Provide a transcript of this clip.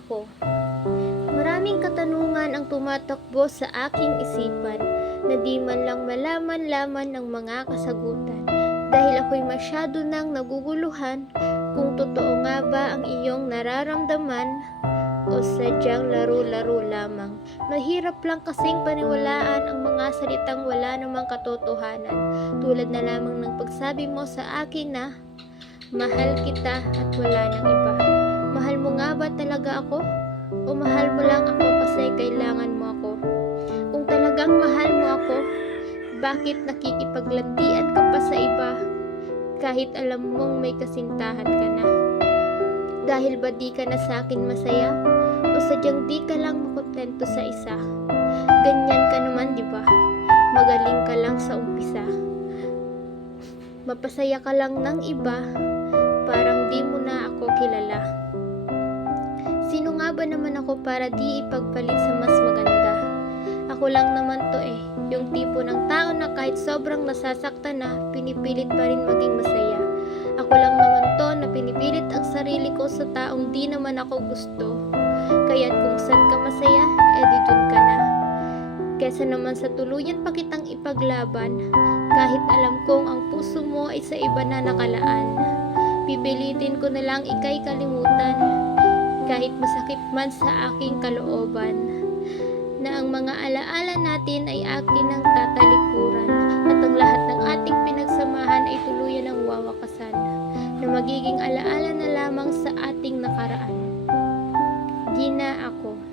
ako. Maraming katanungan ang tumatakbo sa aking isipan na di man lang malaman-laman ng mga kasagutan dahil ako'y masyado nang naguguluhan kung totoo nga ba ang iyong nararamdaman o sadyang laro-laro lamang. Mahirap lang kasing paniwalaan ang mga salitang wala namang katotohanan, tulad na lamang ng pagsabi mo sa akin na mahal kita at wala nang iba. Mahal mo nga ba talaga ako? O mahal mo lang ako kasi kailangan mo ako? Kung talagang mahal mo ako, bakit nakikipaglandian ka pa sa iba kahit alam mong may kasintahan ka na? Dahil ba di ka na sa akin masaya? O sadyang di ka lang makontento sa isa? Ganyan ka naman, di ba? Magaling ka lang sa umpisa. Mapasaya ka lang ng iba, parang di mo na ako kilala. Sino nga ba naman ako para di ipagpalit sa mas maganda? Ako lang naman to yung tipo ng tao na kahit sobrang nasasaktan na, pinipilit pa rin maging masaya. Ako lang naman to na pinipilit ang sarili ko sa taong di naman ako gusto. Kaya't kung saan ka masaya, edi dun ka na. Kesa naman sa tuluyan pa kitang ipaglaban, kahit alam kong ang puso mo ay sa iba na nakalaan. Pipilitin ko na lang ika'y kalimutan, kahit masakit man sa aking kalooban, na ang mga alaala natin ay akin ng tatalikuran, at ang lahat ng ating pinagsamahan ay tuluyan ng wawakasan, na magiging alaala na lamang sa ating nakaraan. Di na ako.